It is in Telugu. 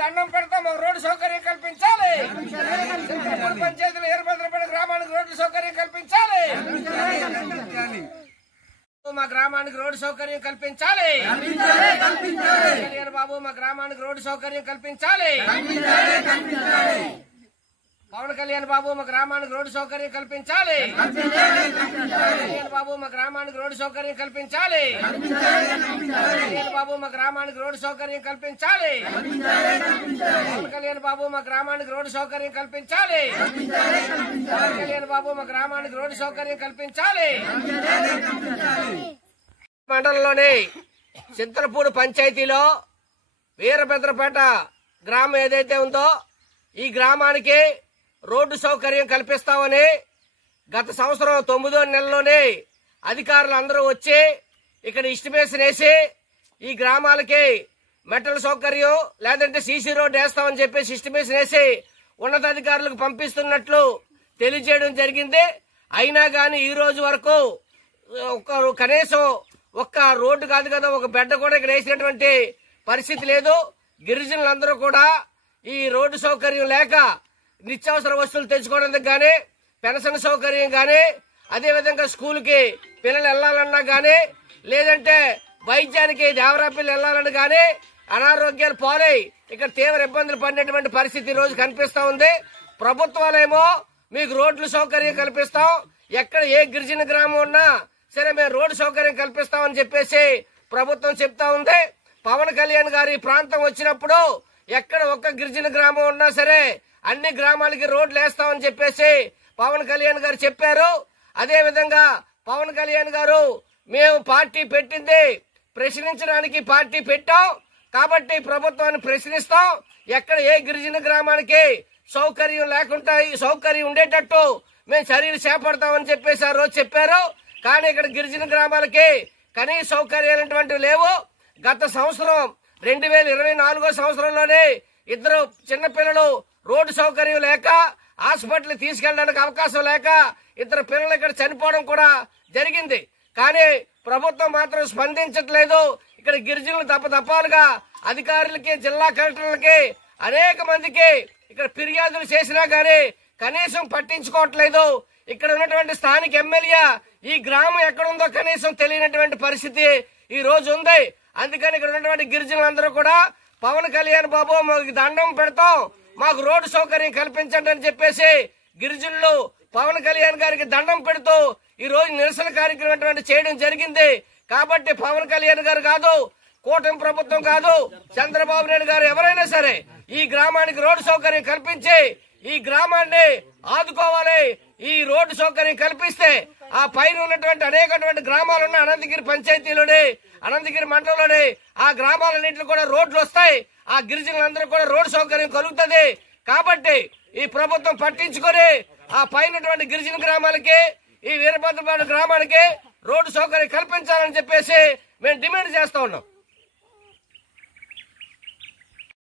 దండం పెడతాం, మాకు రోడ్డు సౌకర్యం కల్పించాలి. పంచాయతీలో ఏర్పడిన గ్రామానికి రోడ్డు సౌకర్యం కల్పించాలి. మా గ్రామానికి రోడ్డు సౌకర్యం కల్పించాలి. బాబు మా గ్రామానికి రోడ్డు సౌకర్యం కల్పించాలి. పవన్ కళ్యాణ్ బాబు మా గ్రామానికి రోడ్డు సౌకర్యం కల్పించాలి. బాబు మా గ్రామానికి రోడ్డు సౌకర్యం కల్పించాలి. బాబు మా గ్రామానికి రోడ్డు సౌకర్యం కల్పించాలి. పవన్ కళ్యాణ్ బాబు మా గ్రామానికి రోడ్డు సౌకర్యం కల్పించాలి. పవన్ కళ్యాణ్ బాబు మా గ్రామానికి రోడ్డు సౌకర్యం కల్పించాలి. మండలంలోని చింతలపూడి పంచాయతీలో వీరభద్రపేట గ్రామం ఏదైతే ఉందో ఈ గ్రామానికి రోడ్డు సౌకర్యం కల్పిస్తామని గత సంవత్సరం 9వ నెలలోనే అధికారులు అందరూ వచ్చి ఇక్కడ ఎస్టిమేషన్ వేసి ఈ గ్రామాలకి మెటల్ సౌకర్యం లేదంటే సీసీ రోడ్డు వేస్తామని చెప్పేసి ఎస్టిమేషన్ వేసి ఉన్నతాధికారులకు పంపిస్తున్నట్లు తెలియజేయడం జరిగింది. అయినా గాని ఈ రోజు వరకు కనీసం ఒక్క రోడ్డు కాదు కదా, ఒక బెడ్ కూడా ఇక్కడ వేసినటువంటి పరిస్థితి లేదు. గిరిజనులందరూ కూడా ఈ రోడ్డు సౌకర్యం లేక నిత్యావసర వస్తువులు తెచ్చుకోవడానికి గానీ, పెన్షన్ సౌకర్యం గానీ, అదేవిధంగా స్కూల్కి పిల్లలు వెళ్లాలన్నా గానీ, లేదంటే వైద్యానికి దేవరాపల్లి వెళ్లాలని గానీ అనారోగ్యాలు పాలై ఇక్కడ తీవ్ర ఇబ్బందులు పడినటువంటి పరిస్థితి ఈ రోజు కనిపిస్తా ఉంది. ప్రభుత్వాలేమో మీకు రోడ్లు సౌకర్యం కల్పిస్తాం, ఎక్కడ ఏ గిరిజన గ్రామం ఉన్నా సరే మేము రోడ్డు సౌకర్యం కల్పిస్తామని చెప్పేసి ప్రభుత్వం చెప్తా ఉంది. పవన్ కళ్యాణ్ గారు ఈ ప్రాంతం వచ్చినప్పుడు ఎక్కడ ఒక్క గిరిజన గ్రామం ఉన్నా సరే అన్ని గ్రామాలకి రోడ్లు వేస్తామని చెప్పేసి పవన్ కళ్యాణ్ గారు చెప్పారు. అదే విధంగా పవన్ కళ్యాణ్ గారు మేము పార్టీ పెట్టింది ప్రశ్నించడానికి పార్టీ పెట్టాం కాబట్టి ప్రభుత్వాన్ని ప్రశ్నిస్తాం, ఎక్కడ ఏ గిరిజన గ్రామానికి సౌకర్యం లేకుండా సౌకర్యం ఉండేటట్టు మేము చర్యలు చేపడతామని చెప్పేసి ఆ రోజు చెప్పారు. కానీ ఇక్కడ గిరిజన గ్రామాలకి కనీస సౌకర్యాలటువంటివి లేవు. గత సంవత్సరం 2024 సంవత్సరంలోనే ఇద్దరు చిన్నపిల్లలు రోడ్డు సౌకర్యం లేక హాస్పిటల్ తీసుకెళ్ళడానికి అవకాశం లేక ఇద్దరు పిల్లలు ఇక్కడ చనిపోవడం కూడా జరిగింది. కానీ ప్రభుత్వం మాత్రం స్పందించట్లేదు. ఇక్కడ గిరిజనులు తప్పతప్పాలుగా అధికారులకి జిల్లా కలెక్టర్లకి అనేక మందికి ఇక్కడ ఫిర్యాదులు చేసినా గానీ కనీసం పట్టించుకోవట్లేదు. ఇక్కడ ఉన్నటువంటి స్థానిక ఎమ్మెల్యే ఈ గ్రామం ఎక్కడుందో కనీసం తెలియనటువంటి పరిస్థితి ఈ రోజు ఉంది. అందుకని ఇక్కడ ఉన్నటువంటి గిరిజనులందరూ కూడా పవన్ కళ్యాణ్ బాబు మాకు దండం పెడతాం, మాకు రోడ్డు సౌకర్యం కల్పించండి అని చెప్పేసి గిరిజనులు పవన్ కళ్యాణ్ గారికి దండం పెడుతూ ఈ రోజు నిరసన కార్యక్రమం చేయడం జరిగింది. కాబట్టి పవన్ కళ్యాణ్ గారు కాదు, కూటమి ప్రభుత్వం కాదు, చంద్రబాబు నాయుడు గారు ఎవరైనా సరే ఈ గ్రామానికి రోడ్డు సౌకర్యం కల్పించి ఈ గ్రామాన్ని ఆదుకోవాలి. ఈ రోడ్డు సౌకర్యం కల్పిస్తే ఆ పైన ఉన్నటువంటి అనేకటువంటి గ్రామాలున్న అనంతగిరి పంచాయతీలోని అనంతగిరి మండలంలోని ఆ గ్రామాలన్నింటిలో కూడా రోడ్లు వస్తాయి. ఆ గిరిజనులందరూ కూడా రోడ్డు సౌకర్యం కలుగుతుంది. కాబట్టి ఈ ప్రభుత్వం పట్టించుకొని ఆ పైనటువంటి గిరిజన గ్రామాలకి ఈ వీరభద్రపేట గ్రామానికి రోడ్డు సౌకర్యం కల్పించాలని చెప్పేసి మేము డిమాండ్ చేస్తా ఉన్నాం.